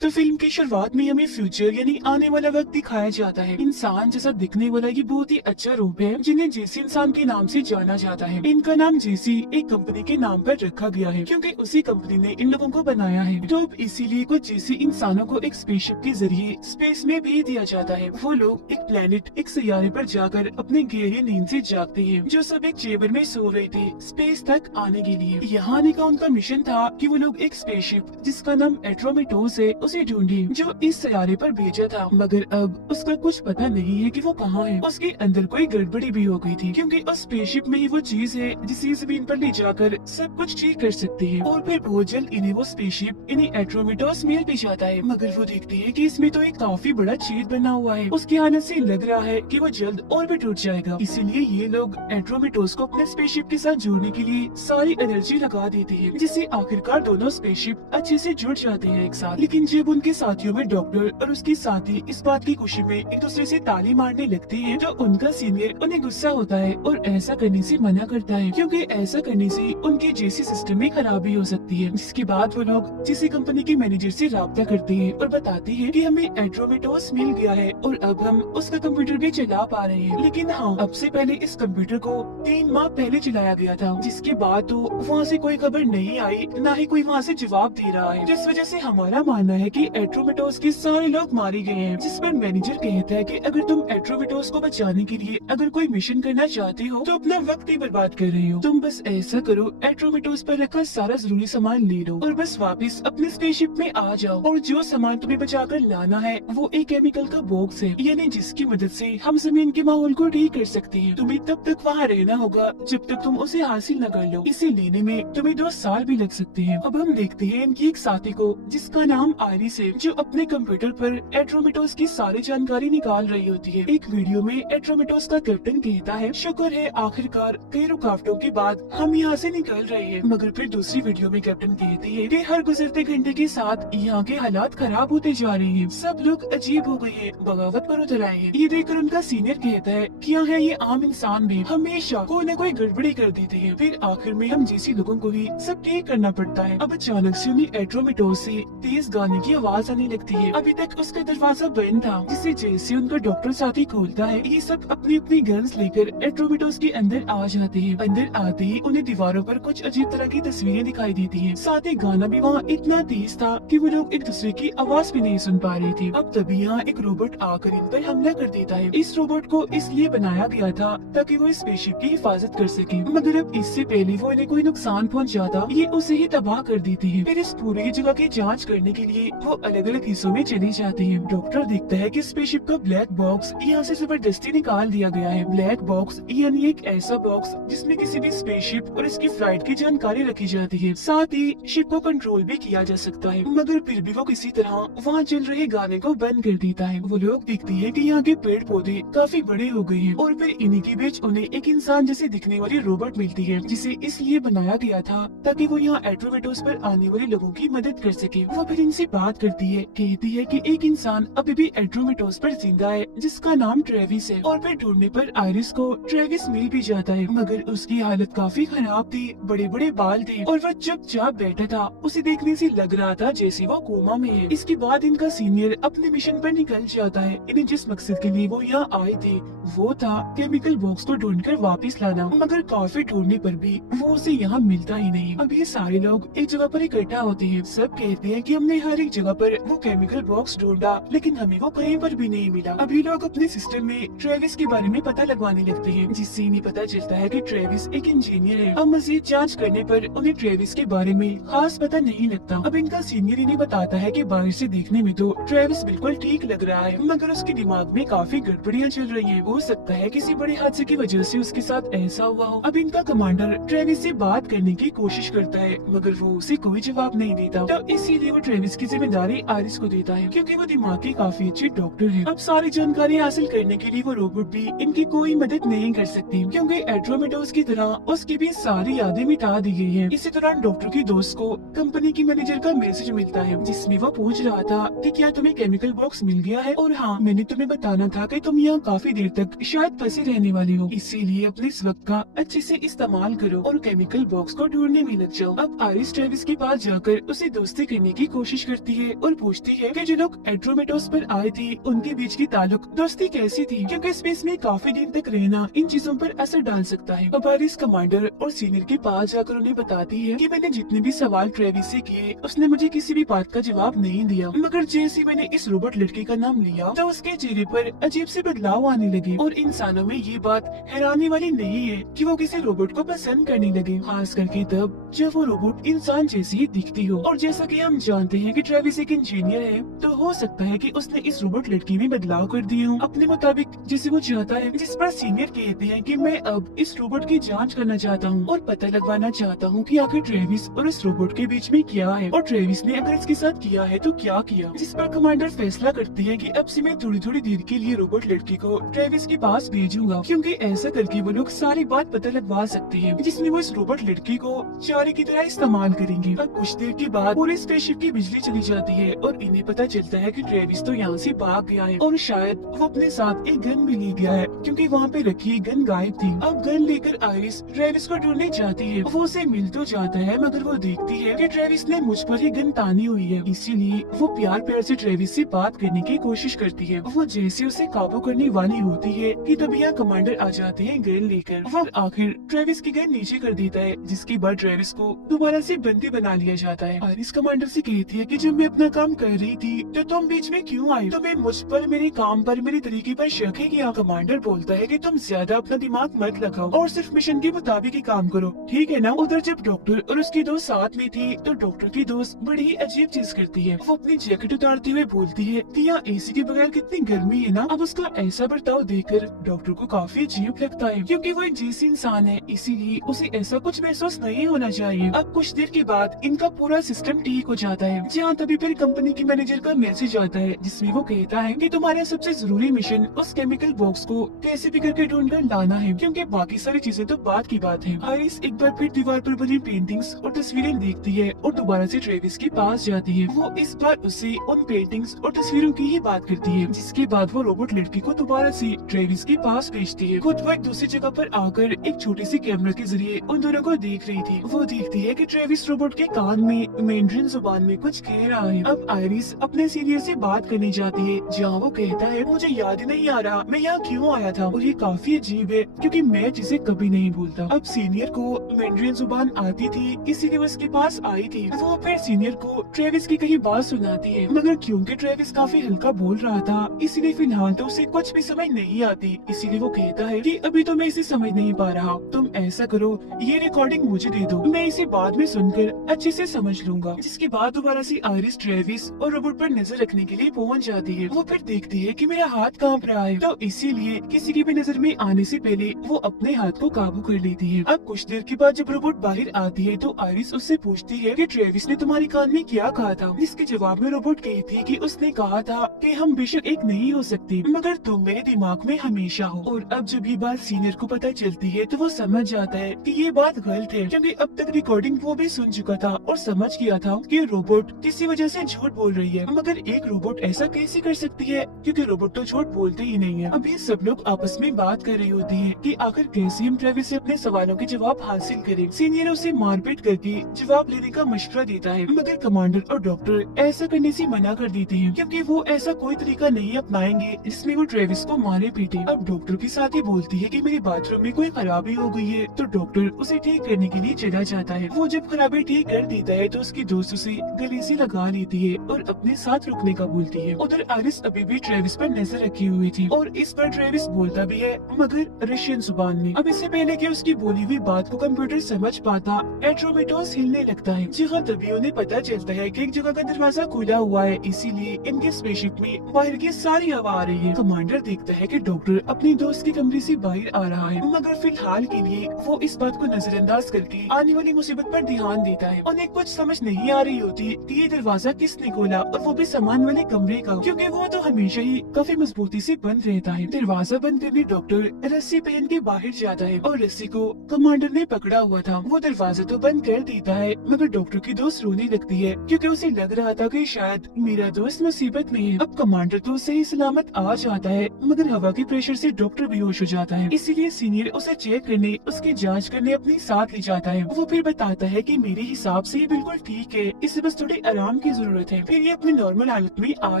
तो फिल्म की शुरुआत में हमें फ्यूचर यानी आने वाला वक्त दिखाया जाता है। इंसान जैसा दिखने वाला ये बहुत ही अच्छा रूप है जिन्हें जेसी इंसान के नाम से जाना जाता है। इनका नाम जेसी एक कंपनी के नाम पर रखा गया है क्योंकि उसी कंपनी ने इन लोगों को बनाया है। तो अब इसीलिए कुछ जेसी इंसानों को एक स्पेसशिप के जरिए स्पेस में भेज दिया जाता है। वो लोग एक प्लेनेट एक सैयारे पर जाकर अपनी गहरी नींद से जागते हैं, जो सब एक चेम्बर में सो रहे थे स्पेस तक आने के लिए। यहाँ आने का उनका मिशन था कि वो लोग एक स्पेसशिप जिसका नाम एट्रोमेटोस है उसे ढूंढे जो इस सैयारे पर भेजा था, मगर अब उसका कुछ पता नहीं है कि वो कहाँ है। उसके अंदर कोई गड़बड़ी भी हो गई थी क्योंकि उस स्पेसशिप में ही वो चीज है जिसे जमीन पर ले जाकर सब कुछ ठीक कर सकती है। और फिर बहुत जल्द इन्हें वो स्पेसशिप इन्हें एट्रोमेटोस मिल भी जाता है, मगर वो देखते हैं कि इसमें तो एक काफी बड़ा छेद बना हुआ है। उसकी हालत से लग रहा है कि वो जल्द और भी टूट जाएगा। इसीलिए ये लोग एट्रोमेटोस को अपने स्पेसशिप के साथ जोड़ने के लिए सारी एनर्जी लगा देते हैं, जिससे आखिरकार दोनों स्पेसशिप अच्छे से जुड़ जाते हैं एक साथ। लेकिन जब उनके साथियों में डॉक्टर और उसके साथी इस बात की खुशी में एक दूसरे से ताली मारने लगते हैं, तो उनका सीनियर उन्हें गुस्सा होता है और ऐसा करने से मना करता है क्योंकि ऐसा करने से उनके जेसी सिस्टम में खराबी हो सकती है। जिसके बाद वो लोग जेसी कंपनी के मैनेजर से राब्ता करते हैं और बताते हैं कि हमें एट्रोमेटोस मिल गया है और अब हम उसका कंप्यूटर भी चला पा रहे हैं। लेकिन हाँ, अब से पहले इस कंप्यूटर को 3 माह पहले चलाया गया था, जिसके बाद तो वहाँ से कोई खबर नहीं आई, न ही कोई वहाँ से जवाब दे रहा है। जिस वजह से हमारा मानना है कि एट्रोमेटोस के सारे लोग मारे गए हैं। जिस पर मैनेजर कहता है कि अगर तुम एट्रोमेटोस को बचाने के लिए अगर कोई मिशन करना चाहते हो तो अपना वक्त ही बर्बाद कर रहे हो। तुम बस ऐसा करो, एट्रोमेटोस पर रखा सारा जरूरी सामान ले लो और बस वापस अपने स्पेसशिप में आ जाओ। और जो सामान तुम्हें बचाकर लाना है वो एक केमिकल का बॉक्स है, यानी जिसकी मदद से हम जमीन के माहौल को ठीक कर सकते हैं। तुम्हें तब तक वहाँ रहना होगा जब तक तुम उसे हासिल न कर लो। इसे लेने में तुम्हें 2 साल भी लग सकते हैं। अब हम देखते हैं इनकी एक साथी को जिसका नाम आयरिस है, जो अपने कंप्यूटर पर एट्रोमेटोस की सारी जानकारी निकाल रही होती है। एक वीडियो में एट्रोमेटोस का कैप्टन कहता है, शुक्र है आखिरकार कई रुकावटों के बाद हम यहाँ से निकल रहे हैं। मगर फिर दूसरी वीडियो में कैप्टन कहती है कि हर गुजरते घंटे के साथ यहाँ के हालात खराब होते जा रहे हैं, सब लोग अजीब हो गए हैं, बगावत पर उतर आए हैं। ये देखकर उनका सीनियर कहता है कि यहाँ है ये आम इंसान भी हमेशा कोई न कोई गड़बड़ी कर देते हैं, फिर आखिर में हम जैसी लोगों को ही सब ठीक करना पड़ता है। अब अचानक से उन्हें एट्रोमेटोस से तेज गाने की आवाज आने लगती है। अभी तक उसका दरवाजा बंद था, जिसे जैसे उनका डॉक्टर साथी खोलता है, ये सब अपनी अपनी गन्स लेकर एट्रोमेटोस के अंदर आ जाते हैं। अंदर आते ही उन्हें दीवारों पर कुछ अजीब तरह की तस्वीरें दिखाई देती हैं। साथ ही गाना भी वहाँ इतना तेज था कि वो लोग एक दूसरे की आवाज भी नहीं सुन पा रहे थे। अब तभी यहाँ एक रोबोट आकर इन पर हमला कर देता है। इस रोबोट को इसलिए बनाया गया था ताकि वो स्पेसशिप की हिफाजत कर सके, मगर अब इससे पहले वो इन्हें कोई नुकसान पहुँचाता ये उसे ही तबाह कर देती है। फिर इस पूरी जगह की जाँच करने के लिए वो अलग अलग हिस्सों में चले जाते हैं। डॉक्टर देखता है कि स्पेसशिप का ब्लैक बॉक्स यहाँ से जबरदस्ती निकाल दिया गया है। ब्लैक बॉक्स यानी एक ऐसा बॉक्स जिसमें किसी भी स्पेसशिप और इसकी फ्लाइट की जानकारी रखी जाती है, साथ ही शिप को कंट्रोल भी किया जा सकता है। मगर फिर भी वो किसी तरह वहाँ चल रहे गाने को बंद कर देता है। वो लोग देखते हैं कि यहाँ के पेड़ पौधे काफी बड़े हो गए हैं और फिर इन्हीं के बीच उन्हें एक इंसान जैसे दिखने वाली रोबोट मिलती है, जिसे इसलिए बनाया गया था ताकि वो यहाँ एट्रोमेटोस पर आने वाले लोगों की मदद कर सके। वो फिर इनसे बात करती है, कहती है कि एक इंसान अभी भी एट्रोमेटोस पर जिंदा है जिसका नाम ट्रेविस है। और फिर ढूंढने पर आयरिस को ट्रेविस मिल भी जाता है, मगर उसकी हालत काफी खराब थी, बड़े बड़े बाल थे और वह चुपचाप बैठा था। उसे देखने से लग रहा था जैसे वो कोमा में है। इसके बाद इनका सीनियर अपने मिशन पर निकल जाता है। इन्हें जिस मकसद के लिए वो यहाँ आए थे वो था केमिकल बॉक्स को ढूंढकर वापस लाना, मगर काफी ढूंढने पर भी वो उसे यहाँ मिलता ही नहीं। अब ये सारे लोग एक जगह पर इकट्ठा होते हैं। सब कहते हैं कि हमने हर एक जगह पर वो केमिकल बॉक्स ढूंढा लेकिन हमें वो कहीं पर भी नहीं मिला। अभी लोग अपने सिस्टम में ट्रेविस के बारे में पता लगवाने लगते हैं, जिससे इन्हें पता चलता है कि ट्रेविस एक इंजीनियर है। अब मजीद जांच करने पर उन्हें ट्रेविस के बारे में खास पता नहीं लगता। अब इनका सीनियर इन्हें बताता है कि बाहर से देखने में तो ट्रेविस बिल्कुल ठीक लग रहा है, मगर उसके दिमाग में काफी गड़बड़ियाँ चल रही है। हो सकता है किसी बड़े हादसे की वजह से उसके साथ ऐसा हुआ हो। अब इनका कमांडर ट्रेविस से बात करने की कोशिश करता है, मगर वो उसे कोई जवाब नहीं देता। तो इसीलिए वो ट्रेविस की जिम्मेदारी आयरिस को देता है, क्योंकि वो दिमाग की काफी अच्छी डॉक्टर है। अब सारी जानकारी हासिल करने के लिए वो रोबोट भी इनकी कोई मदद नहीं कर सकती, क्योंकि एट्रोमेटोस की तरह उसकी भी सारी यादें मिटा दी गई हैं। इसी दौरान डॉक्टर की दोस्त को कंपनी की मैनेजर का मैसेज मिलता है, जिसमें वो पूछ रहा था कि क्या तुम्हें केमिकल बॉक्स मिल गया है, और हाँ, मैंने तुम्हें बताना था कि तुम यहाँ काफी देर तक शायद फंसे रहने वाली हो, इसीलिए अपने इस वक्त का अच्छे से इस्तेमाल करो और केमिकल बॉक्स को ढूंढने में लग जाओ। अब आयरिस ट्रेविस के पास जाकर उसे दोस्ती करने की कोशिश करती करती है और पूछती है कि जो लोग एड्रोमेटोस पर आए थे उनके बीच की ताल्लुक दोस्ती कैसी थी, क्योंकि स्पेस में काफी दिन तक रहना इन चीजों पर असर डाल सकता है। अब आयरिस कमांडर और सीनियर के पास जाकर उन्हें बताती है कि मैंने जितने भी सवाल ट्रेविस से किए उसने मुझे किसी भी बात का जवाब नहीं दिया, मगर जैसे मैंने इस रोबोट लड़की का नाम लिया तो उसके चेहरे पर अजीब से बदलाव आने लगे। और इंसानों में ये बात हैरानी वाली नहीं है कि वो किसी रोबोट को पसंद करने लगे, खास करके तब जब वो रोबोट इंसान जैसी ही दिखती हो। और जैसा कि हम जानते हैं कि ट्रेविस एक इंजीनियर है, तो हो सकता है कि उसने इस रोबोट लड़की में बदलाव कर दिए हो अपने मुताबिक जैसे वो चाहता है। जिस पर सीनियर कहते हैं कि मैं अब इस रोबोट की जांच करना चाहता हूँ और पता लगवाना चाहता हूँ कि आखिर ट्रेविस और इस रोबोट के बीच में क्या है, और ट्रेविस ने अगर इसके साथ किया है तो क्या किया। जिस पर कमांडर फैसला करते हैं कि अब से मैं थोड़ी थोड़ी देर के लिए रोबोट लड़की को ट्रेविस के पास भेजूंगा, क्योंकि ऐसा करके वो लोग सारी बात पता लगवा सकते हैं, जिसमें वो इस रोबोट लड़की को चारे की तरह इस्तेमाल करेंगे। अब कुछ देर के बाद पूरे स्पेसशिप की बिजली चली जाती है और इन्हें पता चलता है कि ट्रेविस तो यहाँ से भाग गया है और शायद वो अपने साथ एक गन भी ले गया है, क्योंकि वहाँ पे रखी गन गायब थी। अब गन लेकर आयरिस ट्रेविस को ढूंढने जाती है। वो उसे मिल तो जाता है, मगर वो देखती है कि ट्रेविस ने मुझ पर ही गन तानी हुई है, इसीलिए वो प्यार प्यार से ट्रेविस से बात करने की कोशिश करती है। वो जैसे उसे काबू करने वाली होती है कि तभी यहाँ कमांडर आ जाते हैं गन लेकर। वो आखिर ट्रेविस की गन नीचे कर देता है, जिसके बाद ट्रेविस को दोबारा से बंदी बना लिया जाता है। आयरिस कमांडर से कहती है कि जब मैं अपना काम कर रही थी तो तुम बीच में क्यों आई, तुम्हें मुझ पर, मेरे काम पर, मेरे तरीके पर शक है क्या। कमांडर बोलता है कि तुम ज्यादा अपना दिमाग मत लगाओ और सिर्फ मिशन के मुताबिक ही काम करो, ठीक है ना। उधर जब डॉक्टर और उसकी दोस्त साथ में थी तो डॉक्टर की दोस्त बड़ी ही अजीब चीज करती है। वो अपनी जैकेट उतारते हुए बोलती है कि यहाँ एसी के बगैर कितनी गर्मी है ना। अब उसका ऐसा बर्ताव देखकर डॉक्टर को काफी अजीब लगता है, क्योंकि वो एक जैसी इंसान है, इसीलिए उसे ऐसा कुछ महसूस नहीं होना चाहिए। अब कुछ देर के बाद इनका पूरा सिस्टम ठीक हो जाता है, जहाँ तभी फिर कंपनी के मैनेजर का मैसेज आता है, जिसमें वो कहता है कि तुम्हारा सबसे जरूरी मिशन उस केमिकल बॉक्स को कैसे भी करके ढूंढ कर लाना है, क्योंकि बाकी सारी चीजें तो बात की बात है। आयरिस एक बार फिर दीवार पर बनी पेंटिंग्स और तस्वीरें देखती है और दोबारा से ट्रेविस के पास जाती है। वो इस बार उससे उन पेंटिंग्स और तस्वीरों की ही बात करती है, जिसके बाद वो रोबोट लड़की को दोबारा से ट्रेविस के पास भेजती है। खुद वो एक दूसरी जगह पर आकर एक छोटी सी कैमरा के जरिए उन दोनों को देख रही थी। वो देखती है कि ट्रेविस रोबोट के कान में मैंड्रिन जुबान में कुछ कह रहा है। अब आयरिस अपने सीनियर से बात करने जाती है, जहाँ वो कहता है मुझे याद ही नहीं आ रहा मैं यहाँ क्यों आया था, और ये काफी अजीब है क्योंकि मैं जिसे कभी नहीं भूलता। अब सीनियर को मैंड्रिन जुबान आती थी, इसीलिए वो उसके पास आई थी। वो फिर सीनियर को ट्रेविस की कही बात सुनाती है, मगर क्योंकि ट्रेविस काफी हल्का बोल रहा था इसीलिए फिलहाल तो उसे कुछ भी समझ नहीं आती। इसीलिए वो कहता है कि अभी तो मैं इसे समझ नहीं पा रहा, तुम ऐसा करो ये रिकॉर्डिंग मुझे दे दो, मैं इसे बाद में सुनकर अच्छे से समझ लूंगा। जिसके बाद दोबारा से आयरिस ट्रेविस और रोबोट पर नजर रखने के लिए पहुंच जाती है। वो फिर देखती है कि मेरा हाथ कांप रहा है, तो इसीलिए किसी की भी नजर में आने से पहले वो अपने हाथ को काबू कर लेती है। अब कुछ देर के बाद जब रोबोट बाहर आती है तो आयरिस उससे पूछती है कि ट्रेविस ने तुम्हारे कान में क्या कहा था, जिसके जवाब में रोबोट कहती है कि उसने कहा था कि हम बेशक एक नहीं हो सकते, मगर तुम मेरे दिमाग में हमेशा हो। और अब जब ये बात सीनियर को पता चलती है तो वो समझ जाता है कि ये बात गलत है, क्योंकि अब तक रिकॉर्डिंग वो भी सुन चुका था और समझ गया था कि रोबोट किसी वजह से झूठ बोल रही है। मगर एक रोबोट ऐसा कैसे कर सकती है, क्योंकि रोबोट तो झूठ बोलते ही नहीं है। अब ये सब लोग आपस में बात कर रही होती है कि आखिर कैसे हम ट्रेविस से अपने सवालों के जवाब हासिल करें। सीनियर उसे मारपीट करके जवाब लेने का मशवरा देता है, मगर कमांडर और डॉक्टर ऐसा करने से मना कर देते हैं, क्योंकि वो ऐसा कोई तरीका नहीं अपनाएंगे जिसमें वो ट्रेविस को मारे पीटे। अब डॉक्टर के साथ ही बोलती है कि मेरे बाथरूम में कोई खराबी हो गई है, तो डॉक्टर उसे ठीक करने के लिए चला जाता है। वो जब खराबी ठीक कर देता है तो उसकी दोस्त उसे गले से लगा लेती है और अपने साथ रुकने का बोलती है। उधर आयरिस अभी भी ट्रेविस पर नजर रखी हुई थी और इस पर ट्रेविस बोलता भी है, मगर रशियन जुबान में। अब इससे पहले कि उसकी बोली हुई बात को कंप्यूटर समझ पाता, एट्रोमेटोस हिलने लगता है। जी हाँ, तभी उन्हें पता चलता है कि एक जगह का दरवाजा खुला हुआ है, इसीलिए इनके स्पेसशिप में बाहर की सारी हवा आ रही है। कमांडर देखता है कि डॉक्टर अपनी दोस्त के कमरे से बाहर आ रहा है, मगर फिलहाल के लिए वो इस बात को नजरअंदाज करके आने वाली मुसीबत पर ध्यान देता है। उन्हें कुछ समझ नहीं आ रही होती कि ये दरवाजा किसने खोला, और वो भी सामान वाले कमरे का, क्योंकि वो तो हमेशा ही काफी मजबूती से बंद रहता है। दरवाजा बंद करने डॉक्टर रस्सी पहन के बाहर जाता है और रस्सी को कमांडर ने पकड़ा हुआ था। वो दरवाजा तो बंद कर देता है, मगर डॉक्टर की दोस्त रोने लगती है, क्योंकि उसे लग रहा था कि शायद मेरा दोस्त मुसीबत में है। अब कमांडर तो सही सलामत आ जाता है, मगर हवा के प्रेशर से डॉक्टर बेहोश हो जाता है। इसीलिए सीनियर उसे चेक करने, उसकी जांच करने अपने साथ ले जाता है। वो फिर बताता है कि मेरे हिसाब से ये बिल्कुल ठीक है, इसे बस थोड़े आराम आराम की जरूरत है, फिर ये अपनी नॉर्मल हालत में आ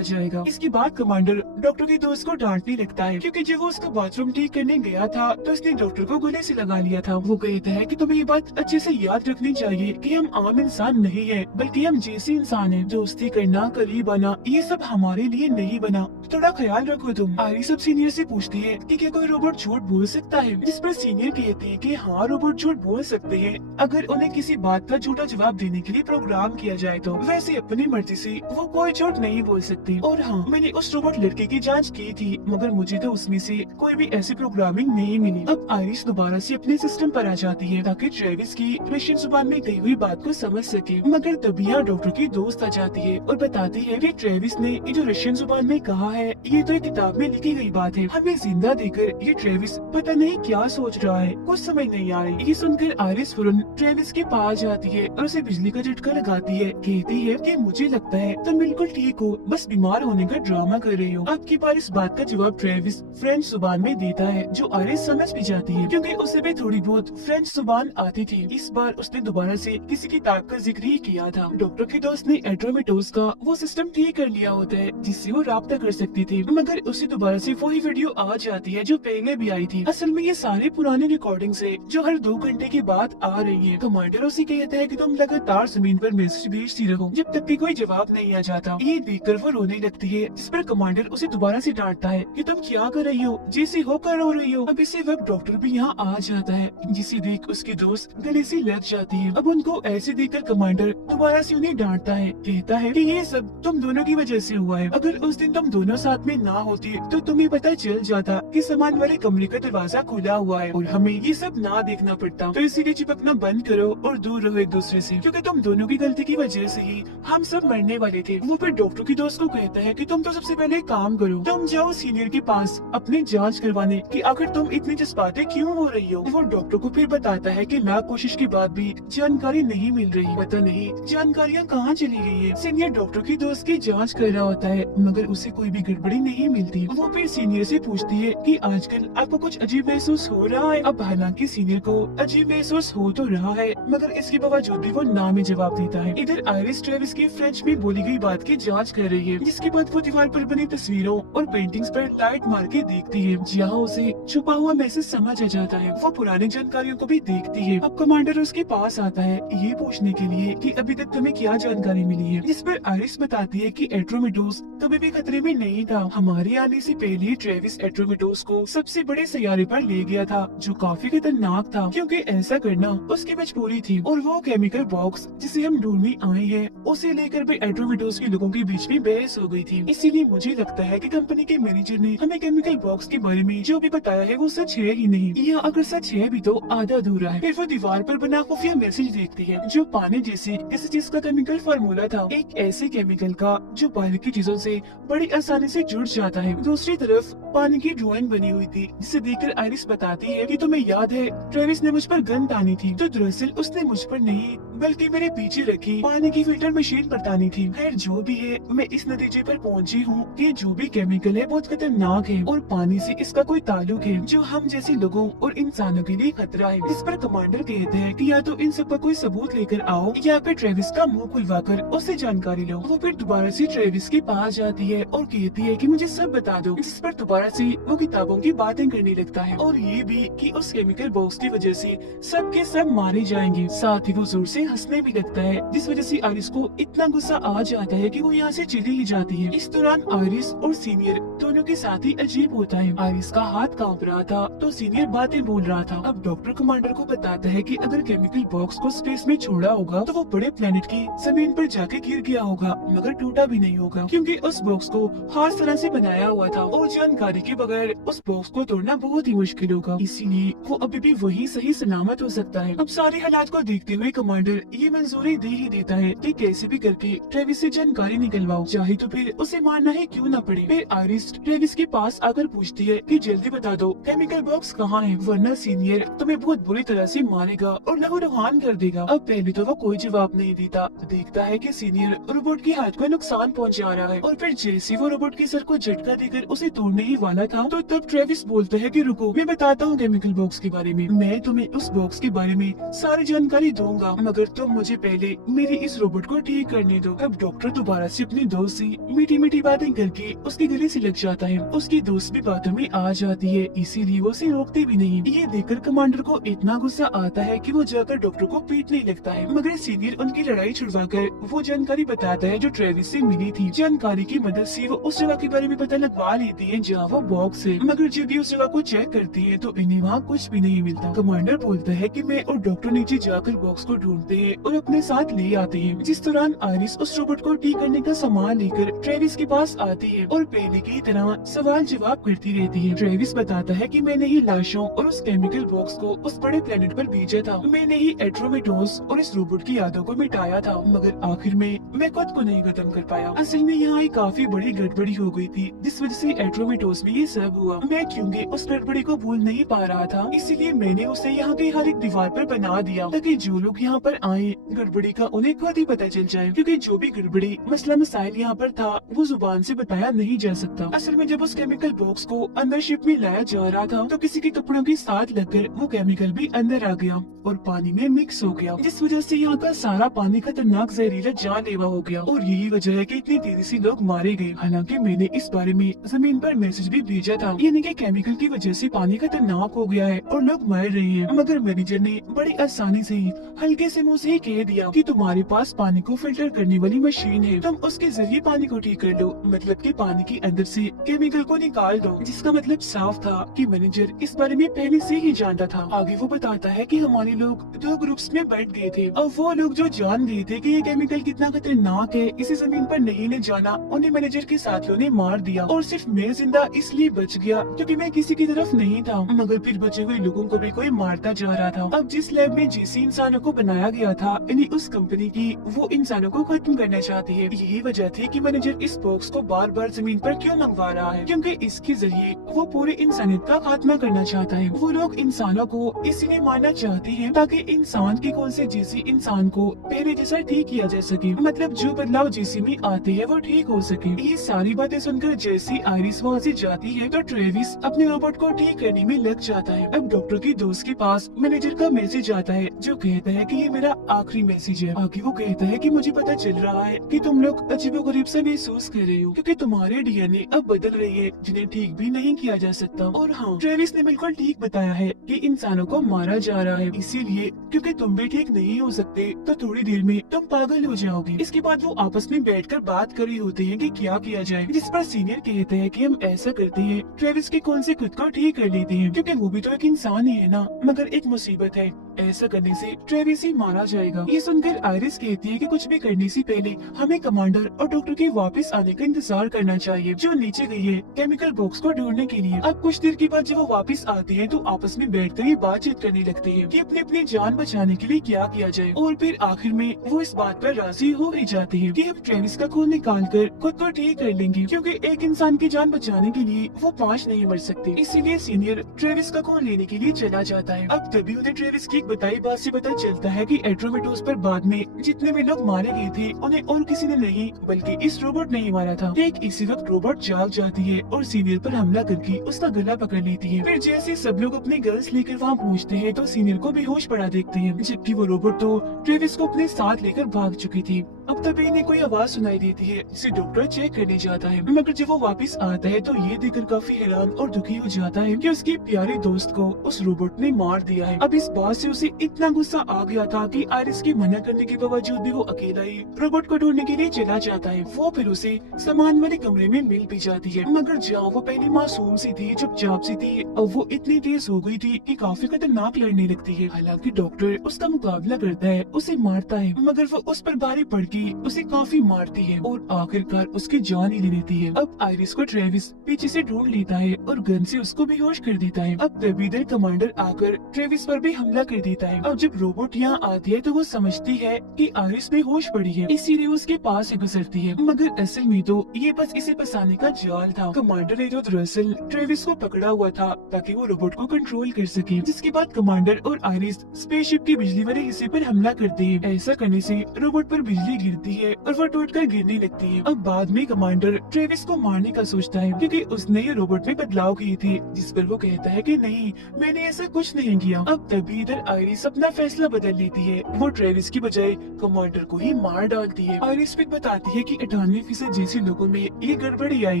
जाएगा। इसके बाद कमांडर डॉक्टर के दोस्त को डांटने लगता है, क्योंकि जब वो उसका बाथरूम ठीक करने गया था तो उसने डॉक्टर को गले से लगा लिया था। वो कहता है कि तुम्हें ये बात अच्छे से याद रखनी चाहिए कि हम आम इंसान नहीं है, बल्कि हम जैसे इंसान हैं। दोस्ती करना, करीब आना, ये सब हमारे लिए नहीं बना। थोड़ा ख्याल रखो तुम। आयरिस अब सीनियर से पूछती है कि क्या कोई रोबोट झूठ बोल सकता है, जिस पर सीनियर कहते हैं कि हाँ, रोबोट झूठ बोल सकते हैं अगर उन्हें किसी बात का झूठा जवाब देने के लिए प्रोग्राम किया जाए तो। वैसे अपनी मर्जी से वो कोई झूठ नहीं बोल सकती। और हाँ, मैंने उस रोबोट लड़के की जांच की थी, मगर मुझे तो उसमें से कोई भी ऐसी प्रोग्रामिंग नहीं मिली। अब आयरिस दोबारा से अपने सिस्टम पर आ जाती है ताकि ट्रेविस की रशियन जुबान में कही हुई बात को समझ सके, मगर तभी यहाँ डॉक्टर की दोस्त आ जाती है और बताती है कि ट्रेविस ने ये जो रशियन जुबान में कहा है ये तो एक किताब में लिखी गई बात है। हमें जिंदा देखकर ये ट्रेविस पता नहीं क्या सोच रहा है, कुछ समझ नहीं आ रही। ये सुनकर आयरिस फौरन ट्रेविस के पास जाती है और उसे बिजली का झटका लगाती है। कहती है कि मुझे लगता है तुम बिल्कुल ठीक हो, बस बीमार होने का ड्रामा कर रही हो। आपकी बार इस बात का जवाब ट्रेविस फ्रेंच जुबान में देता है, जो आयरिस समझ भी जाती है क्योंकि उसे भी थोड़ी बहुत फ्रेंच जुबान आती थी। इस बार उसने दोबारा से किसी किताब का जिक्र ही किया था। डॉक्टर के दोस्त ने एड्रोमेटोस का वो सिस्टम ठीक कर लिया होता है जिससे वो राब्ता कर सकती थी, मगर उसे दोबारा से वही वीडियो आ जाती है जो पहले भी आई थी। असल में ये सारी पुरानी रिकॉर्डिंग है जो हर 2 घंटे के बाद आ रही है। कमांडर उसे कहता है कि तुम लगातार जमीन पर मैसेज भेजती रहो जब तक कि कोई जवाब नहीं आ जाता। ये देखकर वो रोने लगती है, जिस पर कमांडर उसे दोबारा से डांटता है कि तुम क्या कर रही हो, जैसे होकर रो रही हो। अब इसी वक्त डॉक्टर भी यहाँ आ जाता है, जिसे देख उसकी दोस्त गले से लग जाती है। अब उनको ऐसे देखकर कमांडर दोबारा से उन्हें डांटता है, कहता है कि ये सब तुम दोनों की वजह से हुआ है। अगर उस दिन तुम दोनों साथ में ना होती तो तुम्हें पता चल जाता कि सामान वाले कमरे का दरवाजा खुला हुआ है और हमें ये सब ना देखना पड़ता। तो इसीलिए चिपकना बंद करो और दूर रहो एक दूसरे से, क्योंकि तुम दोनों की गलती की वजह से ही हम सब मरने वाले थे। वो फिर डॉक्टर की दोस्त को कहता है कि तुम तो सबसे पहले काम करो, तुम जाओ सीनियर के पास अपनी जांच करवाने कि आखिर तुम इतनी जज्बाते क्यों हो रही हो। वो डॉक्टर को फिर बताता है कि लाख कोशिश के बाद भी जानकारी नहीं मिल रही, पता नहीं जानकारियाँ कहाँ चली गई है। सीनियर डॉक्टर की दोस्त की जांच कर रहा होता है, मगर उसे कोई भी गड़बड़ी नहीं मिलती। वो फिर सीनियर से पूछती है कि आजकल आपको कुछ अजीब महसूस हो रहा है। अब हालांकि सीनियर को अजीब महसूस हो तो रहा है, मगर इसके बावजूद भी वो ना में जवाब देता है। इधर आयरिस ट्रेविस की फ्रेंच में बोली गई बात की जांच कर रही है, जिसके बाद वो दीवार पर बनी तस्वीरों और पेंटिंग्स पर लाइट मार के देखती है, जहाँ उसे छुपा हुआ मैसेज समझ आ जाता है। वो पुरानी जानकारियों को भी देखती है। अब कमांडर उसके पास आता है ये पूछने के लिए कि अभी तक तुम्हें क्या जानकारी मिली है, जिस पर आयरिस बताती है कि एट्रोमेटोस कभी भी खतरे में नहीं था। हमारे आने से पहले ट्रेविस एट्रोमेटोस को सबसे बड़े सैयारे पर ले गया था, जो काफी खतरनाक था, क्योंकि ऐसा करना उसकी मजबूरी थी। और वो केमिकल बॉक्स जिसे हम ढूंढने आए हैं, उसे लेकर भी एट्रोमेटोस के लोगों के बीच में बहस हो गई थी। इसीलिए मुझे लगता है कि कंपनी के मैनेजर ने हमें केमिकल बॉक्स के बारे में जो भी बताया है वो सच है ही नहीं, या अगर सच है भी तो आधा अधूरा है। फिर वो दीवार पर बना खुफिया मैसेज देखती है, जो पानी जैसे किसी चीज का केमिकल फार्मूला था, एक ऐसे केमिकल का जो बाहर की चीजों से बड़ी आसानी से जुड़ जाता है। दूसरी तरफ पानी की ड्राइंग बनी हुई थी, जिसे देखकर आयरिस बताती है कि तुम्हें याद है ट्रेविस ने मुझ पर गन तानी थी, तो दरअसल उसने मुझ पर नहीं बल्कि मेरे पीछे रखी पानी की फिल्टर मशीन पर तानी थी। खैर जो भी है, मैं इस नतीजे पर पहुंची हूँ कि जो भी केमिकल है बहुत खतरनाक है और पानी से इसका कोई ताल्लुक है जो हम जैसे लोगों और इंसानों के लिए खतरा है। इस पर कमांडर कहते हैं कि या तो इन सब का कोई सबूत लेकर आओ या फिर ट्रेविस का मुंह खुलवाकर उससे जानकारी लो। वो फिर दोबारा से ट्रेविस के पास जाती है और कहती है कि मुझे सब बता दो, जिस पर दोबारा से वो किताबों की बातें करने लगता है और ये भी कि उस केमिकल बॉक्स की वजह से सब के सब मारे जाएंगे। साथ ही वो जोर से हंसने भी लगता है, जिस वजह से आयरिस को इतना गुस्सा आ जाता है कि वो यहाँ से चली ही जाती है। इस दौरान आयरिस और सीनियर दोनों के साथ ही अजीब होता है। आयरिस का हाथ कांप रहा था तो सीनियर बातें बोल रहा था। अब डॉक्टर कमांडर को बताता है कि अगर केमिकल बॉक्स को स्पेस में छोड़ा होगा तो वो बड़े प्लेनेट की जमीन पर जाके गिर गया होगा, मगर टूटा भी नहीं होगा, क्योंकि उस बॉक्स को खास तरह से बनाया हुआ था और जानकारी के बगैर उस बॉक्स को तोड़ना बहुत ही मुश्किल होगा। इसीलिए वो अभी भी वही सही सलामत हो सकता है। अब सारे हालात को देखते हुए कमांडर ये मंजूरी दे ही देता है कि कैसे भी करके ट्रेविस से जानकारी निकलवाओ, चाहे तो फिर उसे मारना ही क्यों न पड़े। फिर आयरिस ट्रेविस के पास आकर पूछती है कि जल्दी बता दो केमिकल बॉक्स कहाँ है, वरना सीनियर तुम्हें बहुत बुरी तरह से मारेगा और लहूलुहान कर देगा। अब पहले तो वो कोई जवाब नहीं देता, देखता है कि सीनियर रोबोट के हाथ को नुकसान पहुंचा रहा है और फिर जैसे वो रोबोट के सर को झटका देकर उसे तोड़ने ही वाला था तो तब ट्रेविस बोलता है कि रुको, मैं बताता हूँ केमिकल बॉक्स के बारे में। मैं तुम्हें उस बॉक्स के बारे में सारी जानकारी दूंगा, मगर तुम मुझे पहले मेरी इस रोबोट को ठीक करने दो। अब डॉक्टर दोबारा से अपनी दोस्त से मीठी मीठी बातें करके उसके गले से लग जाता है। उसकी दोस्त भी बातों में आ जाती है, इसीलिए वो उसे रोकते भी नहीं। ये देखकर कमांडर को इतना गुस्सा आता है कि वो जाकर डॉक्टर को पीटने लगता है, मगर सीनियर उनकी लड़ाई छुड़वाकर वो जानकारी बताता है जो ट्रेविस से मिली थी। जानकारी की मदद से वो उस जगह के बारे में पता लगवा लेती है जहाँ वो बॉक्स है, मगर जब भी उस जगह को चेक करती है तो इन्हें वहाँ कुछ भी नहीं मिलता। कमांडर बोलता है कि मैं और डॉक्टर नीचे जाकर बॉक्स को ढूंढते हैं और अपने साथ ले आते हैं। जिस दौरान आइरिस उस रोबोट को ठीक करने का सामान लेकर ट्रेविस के पास आती है और पहले की तरह सवाल जवाब करती रहती है। ट्रेविस बताता है कि मैंने ही लाशों और उस केमिकल बॉक्स को उस बड़े प्लेनेट पर भेजा था, मैंने ही एट्रोमेटोस और इस रोबोट की यादों को मिटाया था, मगर आखिर में मैं खुद को नहीं खत्म कर पाया। असल में यहाँ एक काफी बड़ी गड़बड़ी हो गई थी, जिस वजह से एट्रोमेटोस में ये सब हुआ। मैं क्योंकि उस गड़बड़ी को भूल नहीं पा रहा था, इसीलिए मैंने उसे यहाँ की हर एक दीवार पर बना दिया ताकि जो लोग यहाँ पर आए गड़बड़ी का उन्हें खुद ही पता चल जाए, क्योंकि जो भी गड़बड़ी मसला मसाइल यहाँ पर था वो जुबान से बताया नहीं जा सकता। असल में जब उस केमिकल बॉक्स को अंदर शिप में लाया जा रहा था तो किसी के कपड़ों के साथ लगकर वो केमिकल भी अंदर आ गया और पानी में मिक्स हो गया, जिस वजह से यहाँ का सारा पानी खतरनाक जहरीला जानलेवा हो गया और यही वजह है कि इतनी तेजी से लोग मारे गए। हालांकि मैंने इस बारे में जमीन पर मैसेज भी भेजा था, यानी कि केमिकल की वजह से पानी खतरनाक हो गया है और लोग मर रहे हैं, मगर मैनेजर ने बड़ी आसानी से हल्के से मुंह से ही कह दिया कि तुम्हारे पास पानी को फिल्टर करने वाली मशीन है, तुम उसके जरिए पानी को ठीक कर लो, मतलब कि पानी के अंदर से केमिकल को निकाल दो। जिसका मतलब साफ था कि मैनेजर इस बारे में पहले से ही जानता था। आगे वो बताता है कि हमारे लोग दो ग्रुप्स में बैठ गए थे और वो लोग जो जान गए थे कि ये केमिकल कितना खतरनाक है, इसे जमीन पर नहीं ले जाना, उन्हें मैनेजर के साथियों ने मार दिया और सिर्फ मैं जिंदा इसलिए बच गया क्योंकि मैं किसी की तरफ नहीं था, मगर फिर बचे हुए लोगों को भी कोई मारता जा रहा था। अब जिस लैब में जैसे इंसानों को बनाया गया था, यानी उस कंपनी की, वो इंसानों को खत्म करना चाहती है। यही वजह थी कि मैनेजर इस बॉक्स को बार बार जमीन पर क्यों मंगवा रहा है, क्योंकि इसके जरिए वो पूरे इंसानियत का खात्मा करना चाहता है। वो लोग इंसानों को इसीलिए मारना चाहते हैं ताकि इंसान की कौन से जैसी इंसान को पहले जैसा ठीक किया जा सके, मतलब जो बदलाव जैसी में आते हैं वो ठीक हो सके। ये सारी बातें सुनकर जैसी आइरिस वहाँ से जाती है तो ट्रेविस अपने रोबोट को ठीक करने में लग जाता है। अब डॉक्टर की दोस्त के पास मैनेजर का मैसेज आता है जो कहता है कि ये मेरा आखिरी मैसेज है। आगे वो कहता है कि मुझे पता चल रहा है कि तुम लोग अजीबोगरीब से महसूस कर रहे हो क्योंकि तुम्हारे डीएनए अब बदल रही है जिन्हें ठीक भी नहीं किया जा सकता। और हाँ, ट्रेविस ने बिल्कुल ठीक बताया है कि इंसानों को मारा जा रहा है, इसीलिए क्योंकि तुम भी ठीक नहीं हो सकते तो थोड़ी देर में तुम पागल हो जाओगे। इसके बाद वो आपस में बैठकर बात कर रहे होते हैं कि क्या किया जाए, जिस पर सीनियर कहते हैं कि हम ऐसा करते हैं, ट्रेविस के कौन से खुद को ठीक कर लेते हैं क्योंकि वो भी तो एक इंसान ही है ना, मगर एक मुसीबत है, ऐसा करने से ट्रेविस ही मारा जाएगा। ये सुनकर आइरिस कहती है कि कुछ भी करने से पहले हमें कमांडर और डॉक्टर के वापस आने का इंतजार करना चाहिए, जो नीचे गई है केमिकल बॉक्स को ढूंढने के लिए। अब कुछ देर के बाद जब वो वापस आते हैं तो आपस में बैठकर ये बातचीत करने लगते हैं कि अपनी अपनी जान बचाने के लिए क्या किया जाए, और फिर आखिर में वो इस बात पर राजी हो ही जाते हैं कि हम ट्रेविस का खून निकाल कर खुद को ठीक कर लेंगे, क्योंकि एक इंसान की जान बचाने के लिए वो 5 नहीं मर सकते। इसीलिए सीनियर ट्रेविस का खून लेने के लिए चला जाता है। अब तभी उन्हें ट्रेविस की बताई बात से पता चलता है कि एट्रोमेटोस पर बाद में जितने भी लोग मारे गए थे उन्हें और किसी ने नहीं बल्कि इस रोबोट ने ही मारा था। ठीक इसी वक्त रोबोट जाग जाती है और सीनियर पर हमला करके उसका गला पकड़ लेती है। फिर जैसे सब लोग अपने गर्ल्स लेकर वहाँ पहुँचते हैं तो सीनियर को बेहोश पड़ा देखते हैं, जबकि वो रोबोट तो ट्रेविस को अपने साथ लेकर भाग चुकी थी। अब तभी इन्हें कोई आवाज सुनाई देती है जिसे डॉक्टर चेक करने जाता है, मगर जब वो वापस आता है तो ये देखकर काफी हैरान और दुखी हो जाता है कि उसकी प्यारे दोस्त को उस रोबोट ने मार दिया है। अब इस बात से उसे इतना गुस्सा आ गया था कि आइरिस के मना करने के बावजूद भी वो अकेला ही रोबोट को ढूंढने के लिए चला जाता है। वो फिर उसे सामान वाले कमरे में मिल भी जाती है, मगर जहाँ वो पहले मासूम सी थी, चुपचाप सी थी, अब वो इतनी तेज हो गई थी कि काफी खतरनाक लड़ने लगती है। हालांकि डॉक्टर उसका मुकाबला करता है, उसे मारता है, मगर वो उस पर भारी पड़ के उसे काफी मारती है और आखिरकार उसकी जान ही ले लेती है। अब आइरिस को ट्रेविस पीछे से ढूंढ लेता है और गन से उसको बेहोश कर देता है। अब तभी इधर कमांडर आकर ट्रेविस पर भी हमला कर देता है। अब जब रोबोट यहाँ आती है तो वो समझती है कि आइरिस बेहोश पड़ी है, इसीलिए उसके पास ही गुजरती है, मगर असल में तो ये बस इसे फंसाने का जाल था। कमांडर ने जो दरअसल ट्रेविस को पकड़ा हुआ था ताकि वो रोबोट को कंट्रोल कर सके। जिसके बाद कमांडर और आइरिस स्पेसशिप के बिजली वाले हिस्से पर हमला करते हैं। ऐसा करने से रोबोट पर बिजली गिरती है और वो टूटकर गिरने लगती है। अब बाद में कमांडर ट्रेविस को मारने का सोचता है क्योंकि उसने ये रोबोट में बदलाव किए थे, जिस पर वो कहता है कि नहीं, मैंने ऐसा कुछ नहीं किया। अब तभी इधर आयरिस अपना फैसला बदल लेती है। वो ट्रेविस की बजाय कमांडर को ही मार डालती है। आयरिस फिर बताती है कि 98% जैसे लोगों में ये गड़बड़ी आई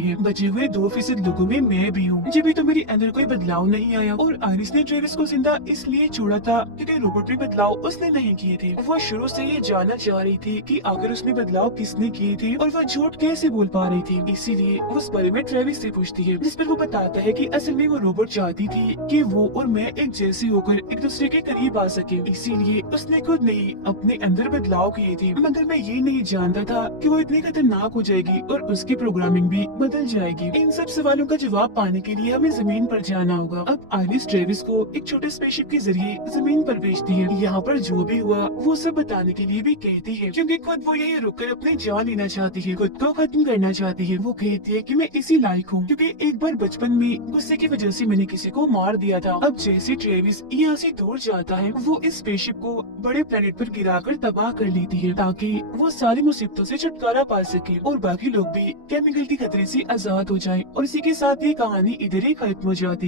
है, बचे हुए 2% लोगों में मैं भी हूँ। जब भी तो मेरे अंदर कोई बदलाव नहीं आया। और आयरिस ने ट्रेविस को जिंदा इसलिए छोड़ा था क्योंकि रोबोट में बदलाव उसने नहीं किए थे। वो शुरू से ये जानना चाह रही थी कि आखिर उसने बदलाव किसने किए थे और वह झूठ कैसे बोल पा रही थी। इसीलिए वो उस बारे में ट्रेविस से पूछती है, जिस पर वो बताता है कि असल में वो रोबोट चाहती थी कि वो और मैं एक जैसे होकर एक दूसरे के करीब आ सके, इसीलिए उसने खुद नहीं अपने अंदर बदलाव किए थे। मगर मैं ये नहीं जानता था कि वो इतनी खतरनाक हो जाएगी और उसकी प्रोग्रामिंग भी बदल जाएगी। इन सब सवालों का जवाब पाने के लिए हमें जमीन पर जाना होगा। अब आयरिस ट्रेविस को एक छोटे स्पेसशिप के जरिए जमीन पर भेजती है। यहाँ पर जो भी हुआ वो सब बताने के लिए भी कहती है, क्योंकि खुद वो यही रुककर अपनी जान लेना चाहती है, खुद को खत्म करना चाहती है। वो कहती है कि मैं इसी लायक हूँ क्योंकि एक बार बचपन में गुस्से की वजह से मैंने किसी को मार दिया था। अब जैसे ट्रेविस यहाँ से दूर जाता है, वो इस स्पेसशिप को बड़े प्लेनेट पर गिराकर तबाह कर लेती है ताकि वो सारी मुसीबतों से छुटकारा पा सके और बाकी लोग भी केमिकल के खतरे से आजाद हो जाएं। और इसी के साथ ये कहानी इधर ही खत्म हो जाती है।